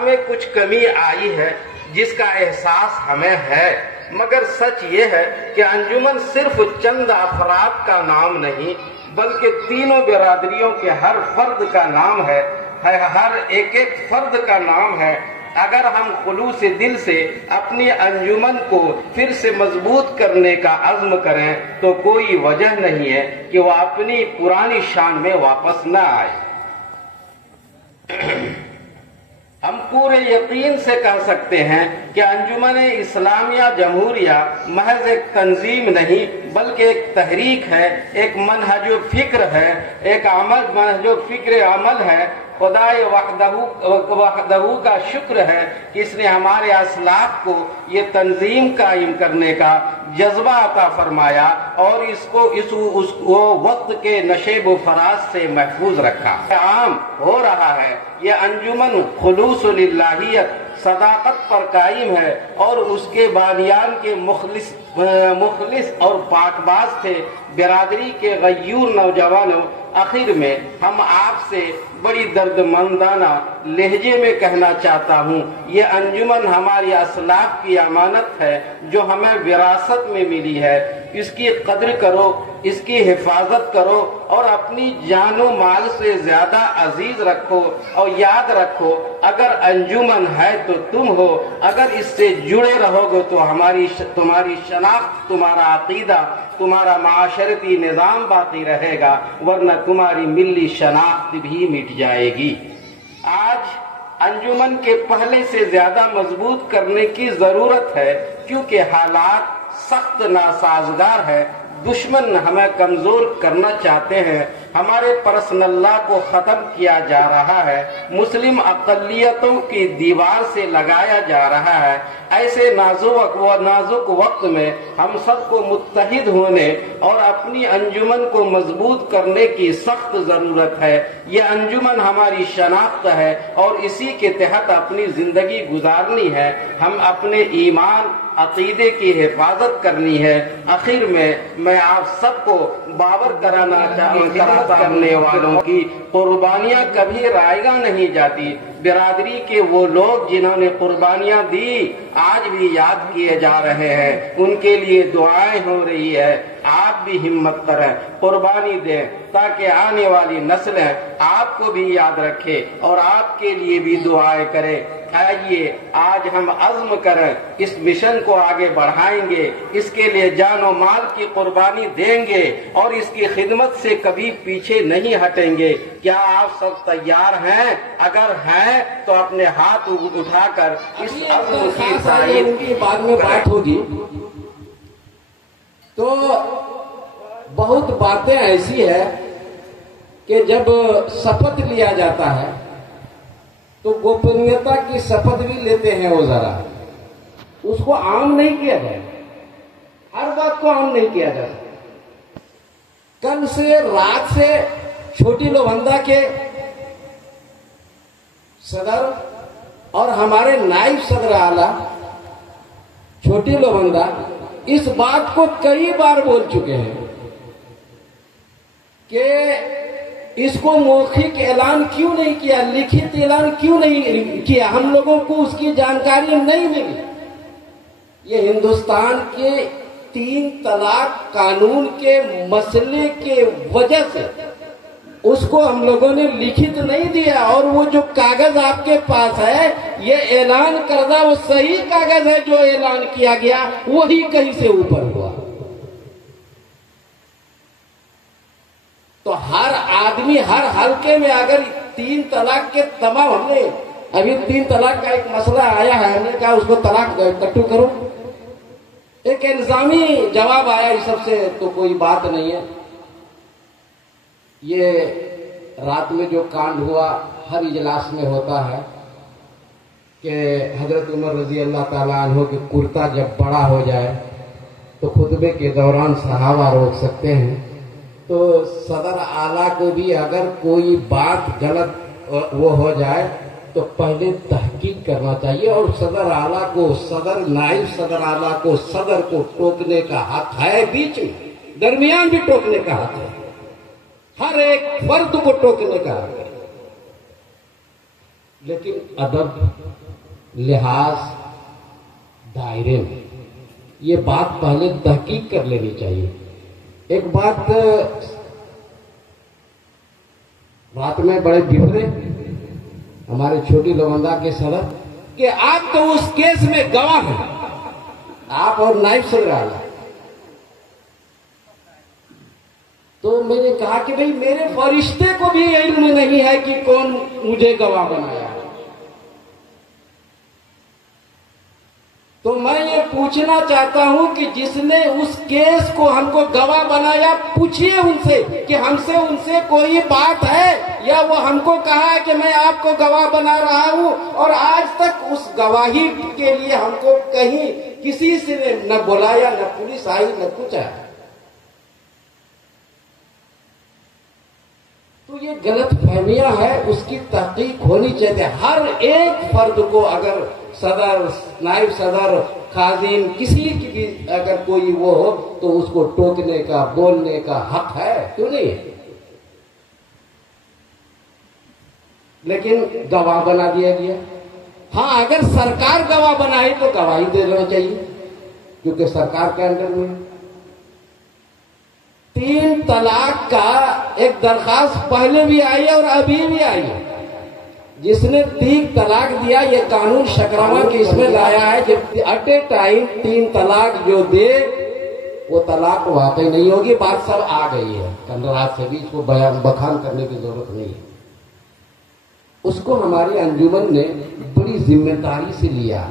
میں کچھ کمی آئی ہے جس کا احساس ہمیں ہے، مگر سچ یہ ہے کہ انجمن صرف چند افراد کا نام نہیں بلکہ تینوں برادریوں کے ہر فرد کا نام ہے، ہر ایک فرد کا نام ہے۔ اگر ہم خلوص دل سے اپنی انجمن کو پھر سے مضبوط کرنے کا عزم کریں تو کوئی وجہ نہیں ہے کہ وہ اپنی پرانی شان میں واپس نہ آئے۔ ہم پورے یقین سے کہہ سکتے ہیں کہ انجمن اسلامیہ جمہوریہ محض ایک تنظیم نہیں بلکہ ایک تحریک ہے، ایک منہج و فکر ہے، ایک منہج و فکر عمل ہے۔ خدائے وحدہ کا شکر ہے کہ اس نے ہمارے اسلاف کو یہ تنظیم قائم کرنے کا جذبہ عطا فرمایا اور اس کو وقت کے نشیب و فراز سے محفوظ رکھا۔ عام ہو رہا ہے یہ انجمن خلوص للہیت، صداقت پر قائم ہے اور اس کے بانیان کے مخلص اور پاک باز تھے۔ برادری کے غیور نوجوانوں، آخر میں ہم آپ سے بڑی درد مندانہ لہجے میں کہنا چاہتا ہوں، یہ انجمن ہماری اسلاف کی امانت ہے جو ہمیں وراثت میں ملی ہے۔ اس کی قدر کرو، اس کی حفاظت کرو اور اپنی جان و مال سے زیادہ عزیز رکھو، اور یاد رکھو اگر انجمن ہے تو تم ہو، اگر اس سے جڑے رہو گے تو تمہاری شناخت، تمہارا عقیدہ، تمہارا معاشرتی نظام باقی رہے گا، ورنہ تمہاری ملی شناخت بھی مٹ جائے گی۔ آج انجمن کے پہلے سے زیادہ مضبوط کرنے کی ضرورت ہے کیونکہ حالات سخت ناسازگار ہے۔ دشمن ہمیں کمزور کرنا چاہتے ہیں، ہمارے پرسنل اللہ کو ختم کیا جا رہا ہے، مسلم اقلیتوں کی دیوار سے لگایا جا رہا ہے۔ ایسے نازک وقت میں ہم سب کو متحد ہونے اور اپنی انجمن کو مضبوط کرنے کی سخت ضرورت ہے۔ یہ انجمن ہماری شناخت ہے اور اسی کے تحت اپنی زندگی گزارنی ہے۔ ہم اپنے ایمان، عقیدے کی حفاظت کرنی ہے۔ آخر میں آپ سب کو باور کرنے والوں کی قربانیاں کبھی رائگاں نہیں جاتی۔ برادری کے وہ لوگ جنہوں نے قربانیاں دی آج بھی یاد کیے جا رہے ہیں، ان کے لیے دعائیں ہو رہی ہے۔ آپ بھی ہمت کریں، قربانی دیں تاکہ آنے والی نسلیں آپ کو بھی یاد رکھے اور آپ کے لیے بھی دعائیں کریں۔ آئیے آج ہم عزم کریں، اس مشن کو آگے بڑھائیں گے، اس کے لیے جان و مال کی قربانی دیں گے اور اس کی خدمت سے کبھی پیچھے نہیں ہٹیں گے۔ کیا آپ سب تیار ہیں؟ اگر ہیں تو اپنے ہاتھ اٹھا کر اس عزم کی تائید بعد میں بات ہوگی۔ تو بہت باتیں ایسی ہے کہ جب شپث لیا جاتا ہے تو گوپنیتا کی شپث بھی لیتے ہیں وہ، ذرا اس کو عام نہیں کیا جائے، ہر بات کو عام نہیں کیا جا سکتا۔ کل سے رات سے چھوٹی لوبھندہ کے صدر اور ہمارے نائب صدر اعلیٰ چھوٹی لوبھندہ اس بات کو کئی بار بول چکے ہیں کہ اس کو مૌخک اعلان کیوں نہیں کیا، لکھت اعلان کیوں نہیں کیا، ہم لوگوں کو اس کی جانکاری نہیں ملی۔ یہ ہندوستان کے 3 طلاق قانون کے مسئلے کے وجہ سے اس کو ہم لوگوں نے لکھت نہیں دیا، اور وہ جو کاغذ آپ کے پاس ہے یہ اعلان کردہ وہ صحیح کاغذ ہے، جو اعلان کیا گیا وہی کہیں سے اوپر ہوا۔ تو ہر آدمی ہر حلقے میں اگر 3 طلاق کے تمام، ہم نے ابھی 3 طلاق کا ایک مسئلہ آیا ہے، ہم نے کہا اس کو طلاق کٹو کرو، ایک الزامی جواب آیا اس سب سے، تو کوئی بات نہیں ہے۔ یہ رات میں جو کانڈ ہوا ہر اجلاس میں ہوتا ہے کہ حضرت عمر رضی اللہ تعالیٰ عنہ کے کرتا جب بڑا ہو جائے تو خطبے کے دوران صحابہ روک سکتے ہیں، تو صدر اعلیٰ کو بھی اگر کوئی بات غلط وہ ہو جائے تو پہلے تحقیق کرنا چاہیے، اور صدر اعلیٰ کو، نائب صدر اعلیٰ کو، صدر کو ٹوکنے کا حق ہے، بیچ میں درمیان بھی ٹوکنے کا حق ہے، ہر ایک فرد کو ٹوکنے کا حق ہے۔ لیکن ادب، لحاظ، دائرے میں یہ بات پہلے تحقیق کر لینی چاہیے. ایک بات رات میں بڑے بفرے ہمارے چھوٹی لوندا کے صدر کہ آپ تو اس کیس میں گواہ ہیں، آپ اور نائب صدر اعلیٰ. تو میں نے کہا کہ بھئی میرے فرشتے کو بھی علم نہیں ہے کہ کون مجھے گواہ بنایا. تو میں یہ پوچھنا چاہتا ہوں کہ جس نے اس کیس کو ہم کو گواہ بنایا، پوچھئے ان سے کہ ہم سے ان سے کوئی بات ہے، یا وہ ہم کو کہا ہے کہ میں آپ کو گواہ بنا رہا ہوں، اور آج تک اس گواہی کے لیے ہم کو کہیں کسی سے نہ بلایا، نہ پولیس آئی، نہ کچھ آیا. تو یہ غلط فہمیاں ہے، اس کی تحقیق ہونی چاہیے. ہر ایک فرد کو اگر صدر، نائب صدر، خازن، کسی کی بھی اگر کوئی وہ ہو تو اس کو ٹوکنے کا، بولنے کا حق ہے، کیوں نہیں ہے؟ لیکن گواہ بنا دیا گیا. ہاں، اگر سرکار گواہ بنائے تو گواہی دینا چاہیے، کیونکہ سرکار کے انڈر میں 3 طلاق کا ایک درخواست پہلے بھی آئی ہے اور ابھی بھی آئی ہے. جس نے 3 طلاق دیا، یہ قانون شکرانہ کے اس میں لایا ہے کہ ایٹ اے ٹائم 3 طلاق جو دے وہ طلاق واقعی نہیں ہوگی. بات سب آ گئی ہے کل رات سے بھی، اس کو بخان کرنے کی ضرورت نہیں ہے. اس کو ہماری انجمن نے بڑی ذمہ داری سے لیا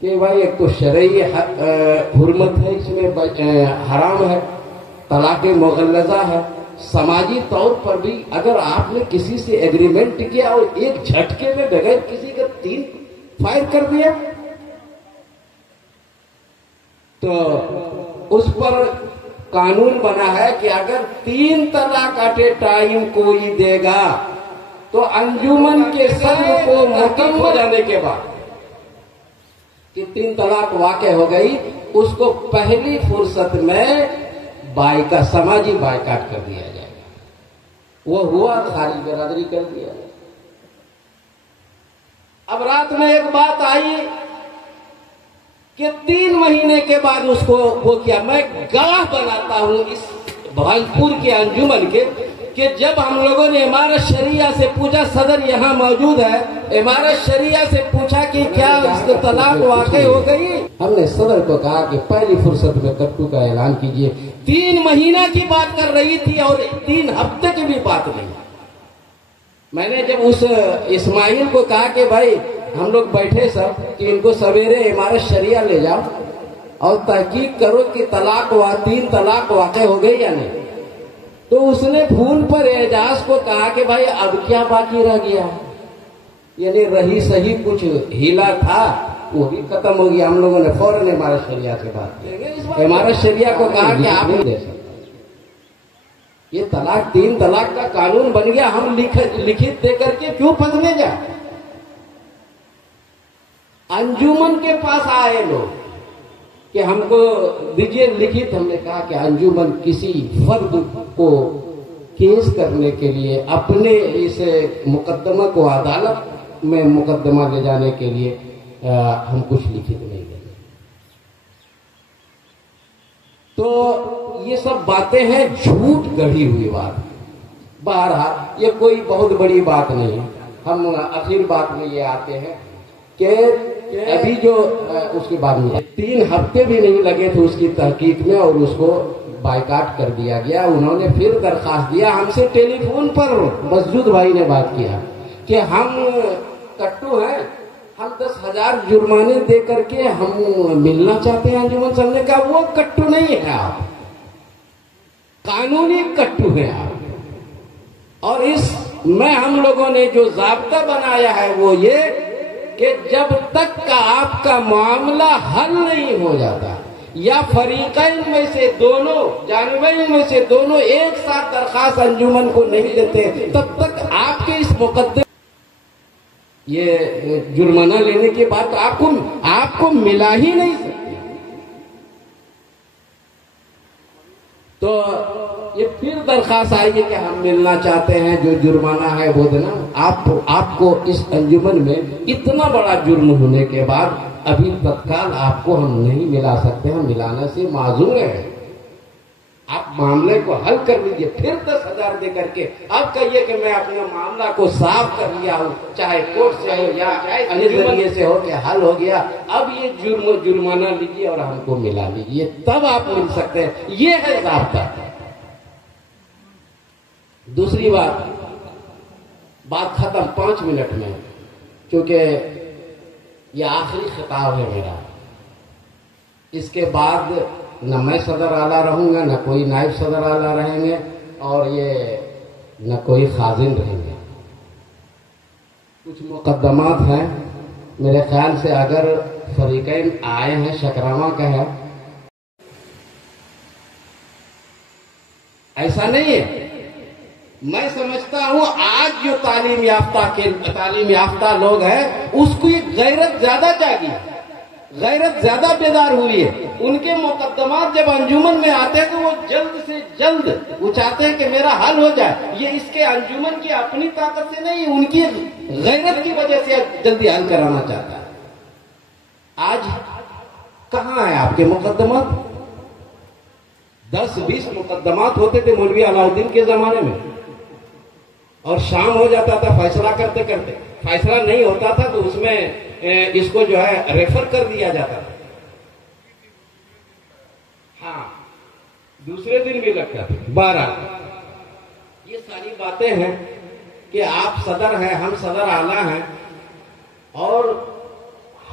کہ بھائی ایک تو شرعی حرمت ہے، اس میں حرام ہے، طلاق مغلظہ ہے. سماجی طور پر بھی اگر آپ نے کسی سے ایگریمنٹ کیا اور ایک جھٹکے میں بغیر کسی کا 3 فائر کر دیا تو اس پر قانون بنا ہے کہ اگر 3 طلاق ایٹ اے ٹائم کوئی دے گا تو انجمن کے صدر کو مکمل ہو جانے کے بعد کہ 3 طلاق واقع ہو گئی، اس کو پہلی فرصت میں سماجی بائیکاٹ کر دیا جائے گا. وہ ہوا، خارج برادری کر دیا. اب رات میں ایک بات آئی کہ 3 مہینے کے بعد اس کو وہ کیا، میں گواہ بناتا ہوں اس بھاگپور کے انجمن کے کہ جب ہم لوگوں نے امارت شریعہ سے پوچھا، صدر یہاں موجود ہے، امارت شریعہ سے پوچھا کہ کیا اس کو طلاق واقع ہو گئی، ہم نے صدر کو کہا کہ پہلی فرصت میں کٹو کا اعلان کیجئے. 3 مہینہ کی بات کر رہی تھی اور 3 ہفتے کی بھی بات نہیں. میں نے جب اس اسماعیل کو کہا کہ بھائی ہم لوگ بیٹھے سب کہ ان کو سویرے امارت شریعہ لے جاؤ اور تحقیق کرو کہ 3 طلاق واقع ہو گئی یا نہیں، تو اس نے فون پر اعجاز کو کہا کہ بھائی اب کیا باقی رہ گیا، یعنی رہی صحیح کچھ ہیلا تھا وہ بھی ختم ہو گیا. ہم لوگوں نے فوراً امارت شریعہ سے بات کی. امارت شریعہ کو کہا کہ آپ نہیں دے سکتے، یہ 3 طلاق کا قانون بن گیا، ہم لکھت دے کر کے کیوں پھنسنے جائیں. انجمن کے پاس آئے لوگ کہ ہم کو دیجیے لکھت. ہم نے کہا کہ انجمن کسی فرد کو کیس کرنے کے لیے اپنے اس مقدمہ کو عدالت میں مقدمہ لے جانے کے لیے ہم کچھ لکھت نہیں دیں گے. تو یہ سب باتیں ہیں جھوٹ گڑھی ہوئی بات. بہرحال یہ کوئی بہت بڑی بات نہیں ہے. ہم آخر بات میں یہ آتے ہیں کہ ابھی جو اس کے بعد میں 3 ہفتے بھی نہیں لگے تھے اس کی تحقیق میں اور اس کو بائیکاٹ کر دیا گیا. انہوں نے پھر درخواست دیا ہم سے، ٹیلی فون پر مسجود بھائی نے بات کیا کہ ہم کٹو ہیں، ہم 10,000 جرمانے دے کر کے ہم ملنا چاہتے ہیں انجمن. سب نے کہا وہ کٹو نہیں ہے، آپ قانونی کٹو ہیں آپ. اور اس میں ہم لوگوں نے جو ضابطہ بنایا ہے وہ یہ کہ جب تک کا آپ کا معاملہ حل نہیں ہو جاتا یا فریقین میں سے دونوں، جانبین میں سے دونوں ایک ساتھ درخواست انجمن کو نہیں دیتے، تب تک آپ کے اس مقدمے یہ جرمانہ لینے کی بات آپ کو ملا ہی نہیں سکتی. تو یہ پھر درخواست آئی ہے کہ ہم ملنا چاہتے ہیں، جو جرمانہ ہے وہ دینا۔ آپ کو اس انجمن میں اتنا بڑا جرم ہونے کے بعد ابھی تتکال آپ کو ہم نہیں ملا سکتے، ہم ملانے سے معذور ہیں۔ آپ معاملے کو حل کر لیجئے، پھر 10,000 دے کر کے آپ کہیے کہ میں اپنے معاملہ کو صاف کر لیا ہوں، چاہے کورٹ سے ہو یا اس ذریعے سے ہو کہ حل ہو گیا، اب یہ جرمانہ لیجیے اور ہم کو ملا لیجیے، تب آپ مل سکتے ہیں۔ یہ ہے ضابطہ۔ دوسری بات ختم 5 منٹ میں، کیونکہ یہ آخری خطاب ہے میرا۔ اس کے بعد نہ میں صدر اعلیٰ رہوں گا، نہ کوئی نائب صدر اعلیٰ رہیں گے، اور یہ نہ کوئی خازن رہیں گے۔ کچھ مقدمات ہیں، میرے خیال سے اگر فریقین آئے ہیں، شکراما کا ہے، ایسا نہیں ہے۔ میں سمجھتا ہوں آج جو تعلیم یافتہ لوگ ہیں، اس کو یہ غیرت زیادہ جاگی، غیرت زیادہ بیدار ہوئی ہے۔ ان کے مقدمات جب انجمن میں آتے ہیں تو وہ جلد سے جلد وہ چاہتے ہیں کہ میرا حل ہو جائے۔ یہ اس کے انجمن کی اپنی طاقت سے نہیں، ان کی غیرت کی وجہ سے جلدی حل کرانا چاہتا ہے۔ آج کہاں ہیں آپ کے مقدمات؟ 10-20 مقدمات ہوتے تھے مولوی علاؤالدین کے زمانے میں، اور شام ہو جاتا تھا فیصلہ کرتے کرتے، فیصلہ نہیں ہوتا تھا تو اس میں اس کو جو ہے ریفر کر دیا جاتا تھا، ہاں دوسرے دن بھی لگتا تھا۔ 12 یہ ساری باتیں ہیں کہ آپ صدر ہیں، ہم صدر اعلیٰ ہیں، اور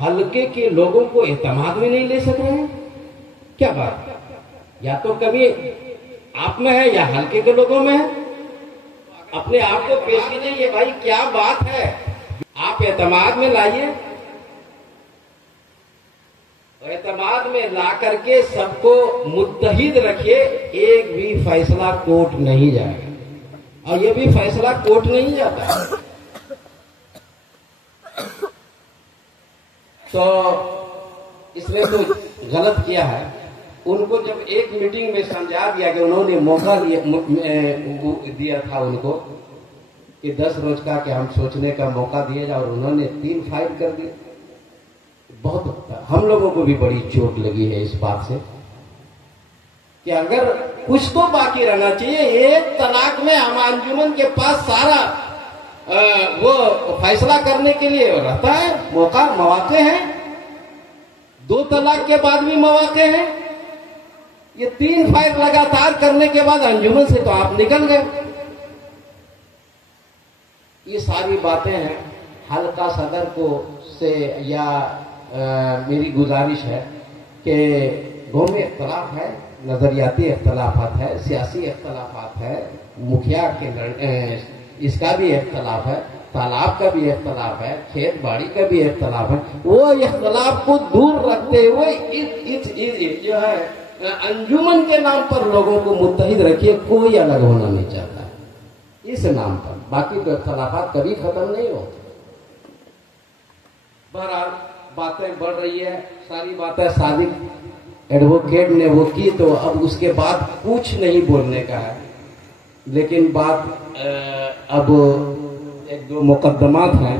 حلقے کے لوگوں کو اعتماد میں نہیں لے سک رہے ہیں۔ کیا بات؟ یا تو کمی آپ میں ہے یا حلقے کے لوگوں میں ہے۔ اپنے آپ کو پیش کیجیے، بھائی کیا بات ہے، آپ اعتماد میں لائیے، اعتماد میں لا کر کے سب کو متحد رکھیے۔ ایک بھی فیصلہ کورٹ نہیں جائے گا، اور یہ بھی فیصلہ کورٹ نہیں جاتا۔ تو اس نے تو غلط کیا ہے۔ ان کو جب ایک میٹنگ میں سمجھا دیا کہ انہوں نے موقع دیا تھا ان کو کہ 10 روز کا کہ ہم سوچنے کا موقع دیا جائے، اور انہوں نے 3 فائل کر دیے۔ بہت ہم لوگوں کو بھی بڑی چوٹ لگی ہے اس بات سے کہ اگر کچھ تو باقی رہنا چاہیے۔ 1 طلاق میں ہم انجمن کے پاس سارا وہ فیصلہ کرنے کے لیے رہتا ہے، مواقع ہیں۔ 2 طلاق کے بعد بھی مواقع ہیں۔ یہ 3 فائل لگاتار کرنے کے بعد انجمن سے تو آپ نکل گئے۔ یہ ساری باتیں ہیں۔ حلقہ صدر کو سے یا میری گزارش ہے کہ قومی اختلاف ہے، نظریاتی اختلافات ہے، سیاسی اختلافات ہے، مکھیا کے اس کا بھی اختلاف ہے، تالاب کا بھی اختلاف ہے، کھیت باڑی کا بھی اختلاف ہے۔ وہ اختلاف کو دور رکھتے ہوئے جو ہے انجمن کے نام پر لوگوں کو متحد رکھیے۔ کوئی الگ ہونا نہیں چاہتا اس نام پر، باقی تو اختلافات کبھی ختم نہیں ہوتے۔ بہرحال باتیں بڑھ رہی ہے، ساری باتیں صادق ایڈوکیٹ نے وہ کی، تو اب اس کے بعد کچھ نہیں بولنے کا ہے۔ لیکن بات اب 1-2 مقدمات ہیں